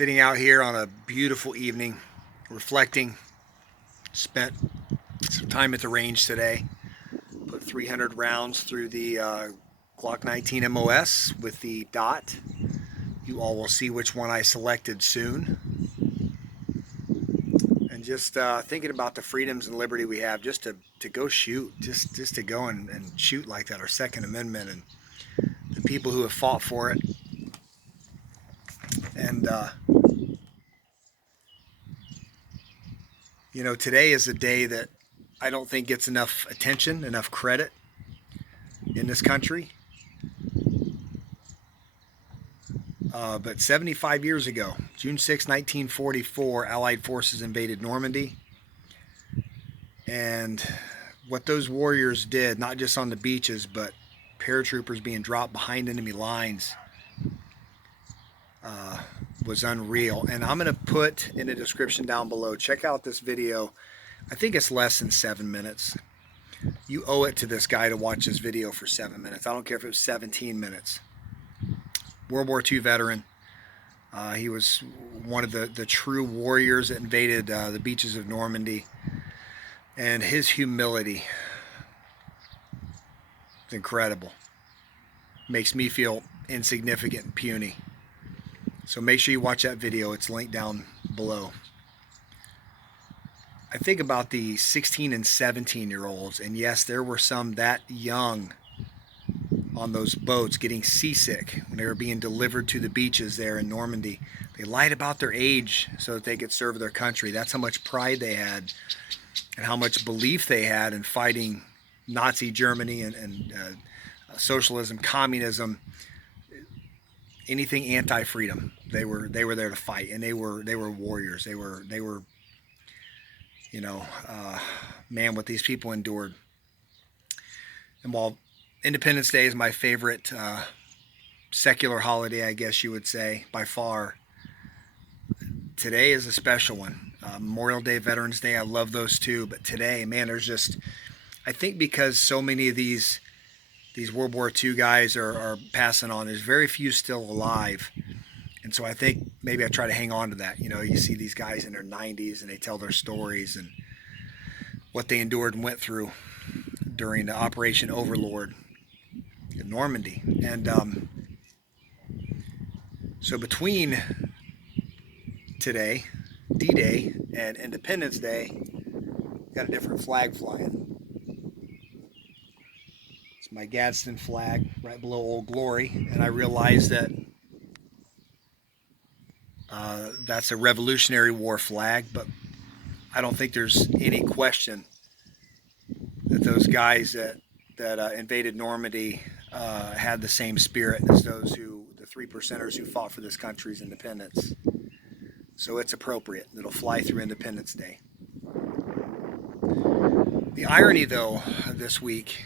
Sitting out here on a beautiful evening, reflecting. Spent some time at the range today. Put 300 rounds through the Glock 19 MOS with the dot. You all will see which one I selected soon. And just thinking about the freedoms and liberty we have just to go shoot, just to go and shoot like that, our Second Amendment, and the people who have fought for it. And you know, today is a day that I don't think gets enough attention, enough credit in this country. But 75 years ago, June 6, 1944, Allied forces invaded Normandy. And what those warriors did, not just on the beaches, but paratroopers being dropped behind enemy lines, was unreal. And I'm going to put in the description down below, check out this video. I think it's less than 7 minutes. You owe it to this guy to watch this video for 7 minutes. I don't care if it was 17 minutes. World War II veteran. He was one of the true warriors that invaded the beaches of Normandy. And his humility is incredible. Makes me feel insignificant and puny. So make sure you watch that video. It's linked down below. I think about the 16 and 17-year-olds, and yes, there were some that young on those boats getting seasick when they were being delivered to the beaches there in Normandy. They lied about their age so that they could serve their country. That's how much pride they had and how much belief they had in fighting Nazi Germany and socialism, communism, anything anti-freedom. They were there to fight, and they were warriors. They were you know, man, what these people endured. And while Independence Day is my favorite secular holiday, I guess you would say, by far, today is a special one. Memorial Day, Veterans Day, I love those too. But today, man, there's just, I think because so many of these World War II guys are passing on, there's very few still alive. And so I think maybe I try to hang on to that. You know, you see these guys in their 90s and they tell their stories and what they endured and went through during the Operation Overlord in Normandy. And so between today, D-Day, and Independence Day, got a different flag flying. It's my Gadsden flag right below Old Glory, and I realized that that's a Revolutionary War flag, but I don't think there's any question that those guys that invaded Normandy had the same spirit as the 3%ers who fought for this country's independence. So it's appropriate. It'll fly through Independence Day. The irony, though, this week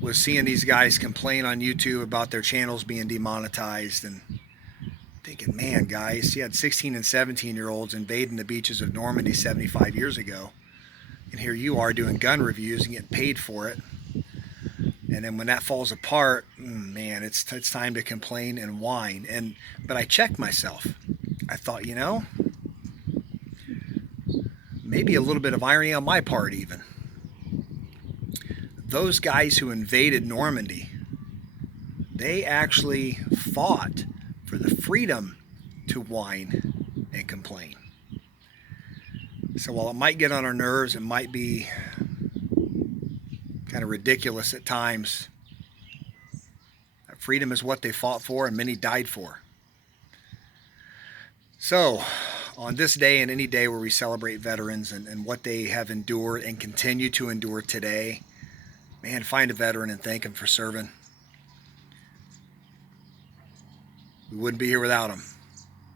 was seeing these guys complain on YouTube about their channels being demonetized, and thinking, man, guys, you had 16 and 17-year-olds invading the beaches of Normandy 75 years ago, and here you are doing gun reviews and getting paid for it. And then when that falls apart, man, it's time to complain and whine. But I checked myself. I thought, you know, maybe a little bit of irony on my part even. Those guys who invaded Normandy, they actually fought for the freedom to whine and complain. So while it might get on our nerves, it might be kind of ridiculous at times, freedom is what they fought for and many died for. So on this day and any day where we celebrate veterans and what they have endured and continue to endure today, man, find a veteran and thank him for serving. We wouldn't be here without them.